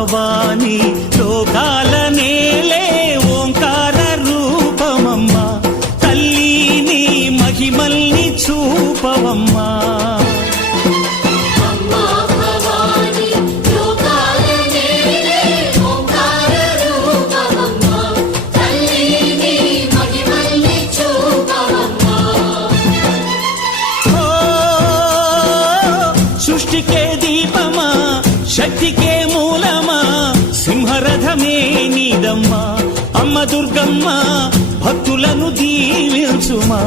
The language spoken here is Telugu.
భవాని లోకాల నేలే ఓంకార రూపమమ్మా తల్లి నీ మహిమల్ని చూపవమ్మా సృష్టికే దీపమా శక్తికే మూలమా సింహరథమే నీదమ్మా అమ్మ దుర్గమ్మ భక్తులను దీవించుమా